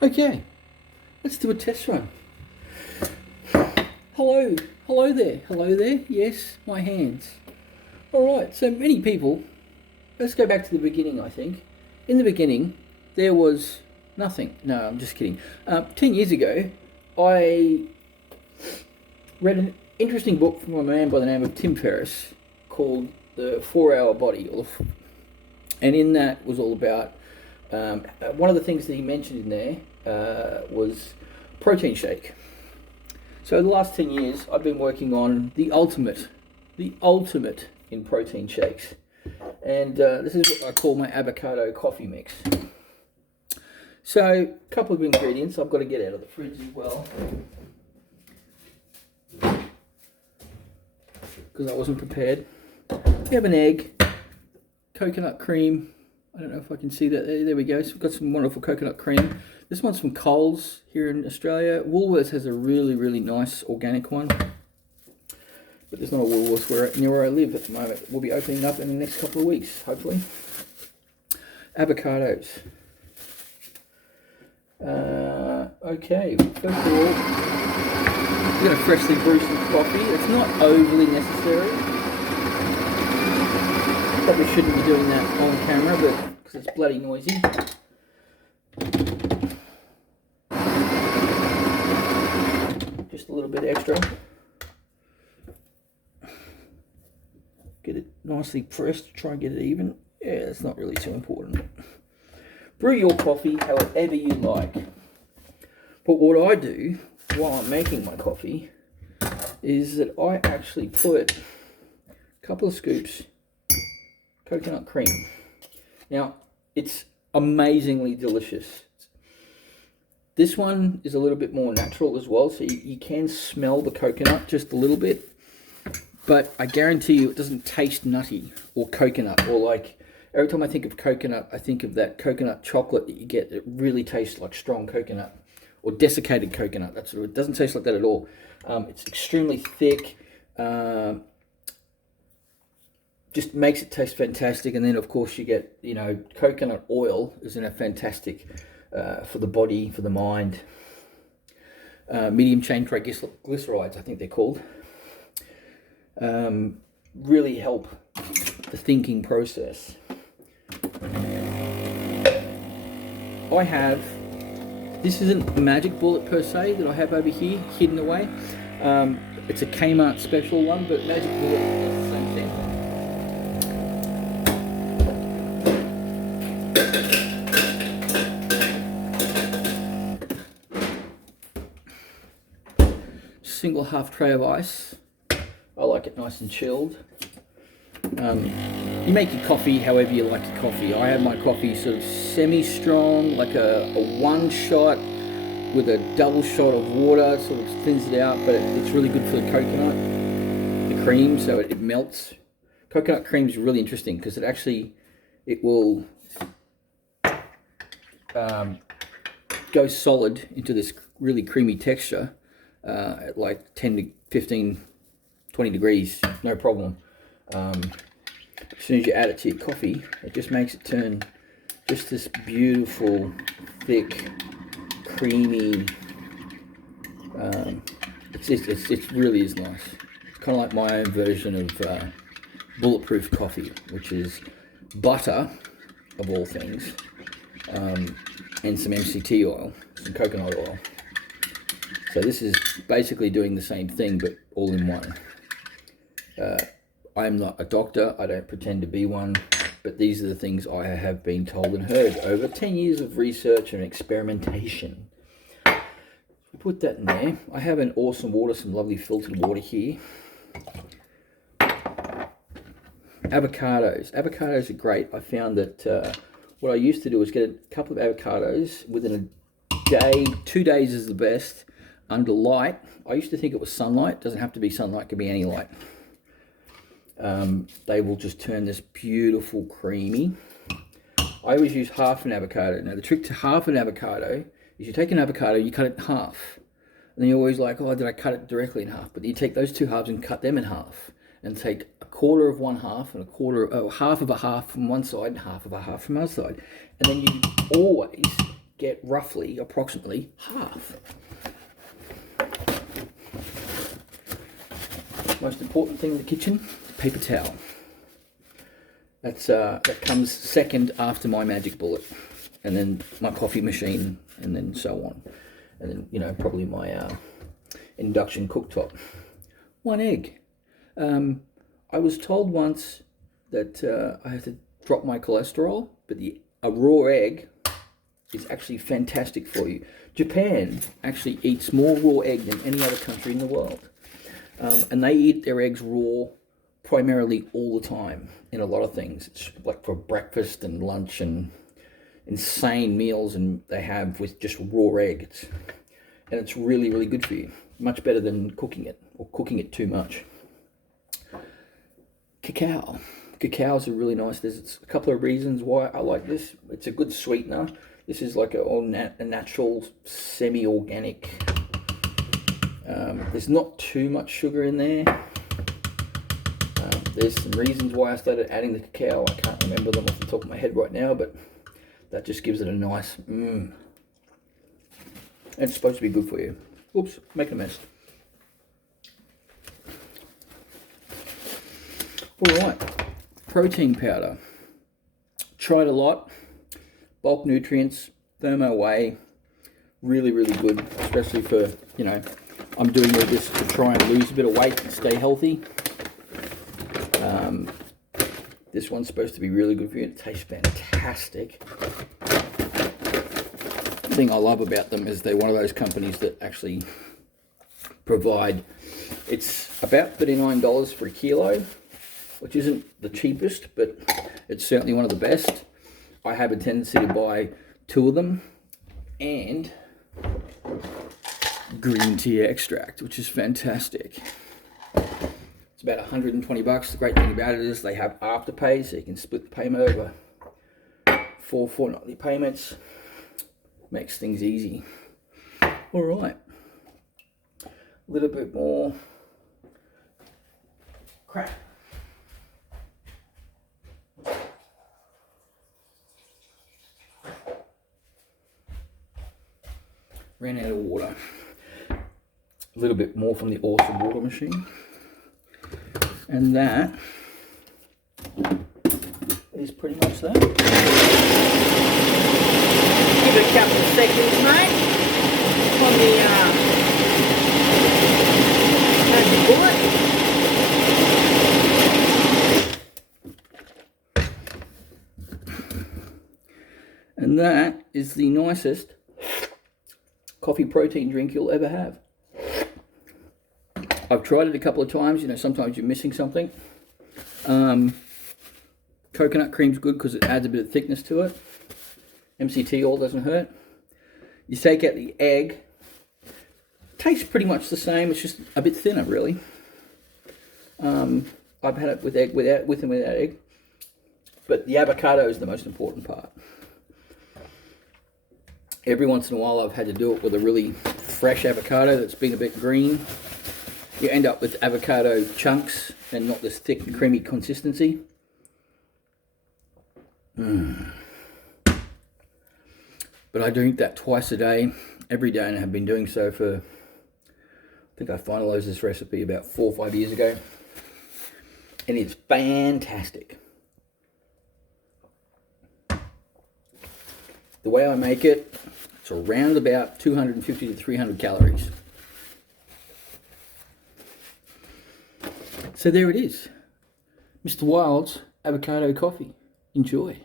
Okay, let's do a test run. Hello there, yes, my hands. Alright, so many people, let's go back to the beginning, I think. In the beginning, there was nothing. No, I'm just kidding. 10 years ago, I read an interesting book from a man by the name of Tim Ferriss called The 4 Hour Body. And in that was all about, one of the things that he mentioned in there was protein shake. So the last 10 years, I've been working on the ultimate in protein shakes. And this is what I call my avocado coffee mix. So, a couple of ingredients I've got to get out of the fridge as well, because I wasn't prepared. We have an egg, coconut cream. I don't know if I can see that. There we go. So we've got some wonderful coconut cream. This one's from Coles here in Australia. Woolworths has a really nice organic one, but there's not a Woolworths near where I live at the moment. We'll be opening up in the next couple of weeks, hopefully. Avocados. Okay, first of all, I'm going to freshly brew some coffee. It's not overly necessary. Probably shouldn't be doing that on camera, but because it's bloody noisy. Just a little bit extra. Get it nicely pressed, try and get it even. Yeah, it's not really too important. Brew your coffee however you like. But what I do while I'm making my coffee is that I actually put a couple of scoops coconut cream. Now, it's amazingly delicious. This one is a little bit more natural as well, so you can smell the coconut just a little bit. But I guarantee you it doesn't taste nutty or coconut, or like, every time I think of coconut, I think of that coconut chocolate that you get. It really tastes like strong coconut or desiccated coconut. It doesn't taste like that at all. It's extremely thick. Just makes it taste fantastic. And then, of course, you get, coconut oil is fantastic for the body, for the mind. Medium chain triglycerides, I think they're called. Really help the thinking process. This isn't a magic bullet per se that I have over here hidden away. It's a Kmart special one, but magic bullet is the same thing. Single half tray of ice. I like it nice and chilled. You make your coffee however you like your coffee. I have my coffee sort of semi-strong, like a one shot with a double shot of water, sort of thins it out, but it's really good for the coconut, the cream, so it melts. Coconut cream is really interesting because it will go solid into this really creamy texture at like 10 to 15, 20 degrees, no problem. As soon as you add it to your coffee, it just makes it turn just this beautiful, thick, creamy. It really is nice. It's kind of like my own version of bulletproof coffee, which is butter, of all things, and some MCT oil, some coconut oil. So this is basically doing the same thing, but all in one. I am not a doctor, I don't pretend to be one, but these are the things I have been told and heard over 10 years of research and experimentation. Put that in there. I have an awesome water, some lovely filtered water here. Avocados. Avocados are great. I found that what I used to do was get a couple of avocados within a day, 2 days is the best, under light. I used to think it was sunlight. It doesn't have to be sunlight, it could be any light. They will just turn this beautiful creamy. I always use half an avocado. Now the trick to half an avocado is you take an avocado, you cut it in half. And then you're always like, oh, did I cut it directly in half? But you take those two halves and cut them in half. And take a quarter of one half and half of a half from one side and half of a half from the other side. And then you always get roughly, approximately half. Most important thing in the kitchen, paper towel. That comes second after my magic bullet, and then my coffee machine, and then so on, and then, you know, probably my induction cooktop. One egg. I was told once that I have to drop my cholesterol, but a raw egg is actually fantastic for you. Japan actually eats more raw egg than any other country in the world. And they eat their eggs raw primarily all the time in a lot of things. It's like for breakfast and lunch and insane meals, and they have with just raw egg. And it's really, really good for you. Much better than cooking it, or cooking it too much. Cacao. Cacaos are really nice. There's a couple of reasons why I like this. It's a good sweetener. This is like a natural, semi-organic. There's not too much sugar in there. There's some reasons why I started adding the cacao. I can't remember them off the top of my head right now, but that just gives it a nice And it's supposed to be good for you. Oops, making a mess. Alright, protein powder. Tried a lot. Bulk Nutrients, Thermo Whey. Really, really good, especially for, you know, I'm doing all this to try and lose a bit of weight and stay healthy. This one's supposed to be really good for you. It tastes fantastic. The thing I love about them is they're one of those companies that actually provide, it's about $39 for a kilo, which isn't the cheapest, but it's certainly one of the best. I have a tendency to buy 2 of them, and green tea extract, which is fantastic. It's about 120 bucks. The great thing about it is they have Afterpay, so you can split the payment over 4 fortnightly payments. Makes things easy. All right, a little bit more crap. Ran out of water. A little bit more from the awesome water machine. And that is pretty much that. Give it a couple of seconds, mate, on the magic bullet. And that is the nicest coffee protein drink you'll ever have. I've tried it a couple of times. You know, sometimes you're missing something. Coconut cream's good because it adds a bit of thickness to it. MCT oil doesn't hurt. You take out the egg. Tastes pretty much the same. It's just a bit thinner, really. I've had it with egg, with and without egg. But the avocado is the most important part. Every once in a while I've had to do it with a really fresh avocado that's been a bit green. You end up with avocado chunks and not this thick, creamy consistency. But I drink that twice a day, every day, and I have been doing so for, I think I finalized this recipe about 4 or 5 years ago. And it's fantastic. The way I make it, it's around about 250 to 300 calories. So there it is. Mr. Wild's avocado coffee. Enjoy.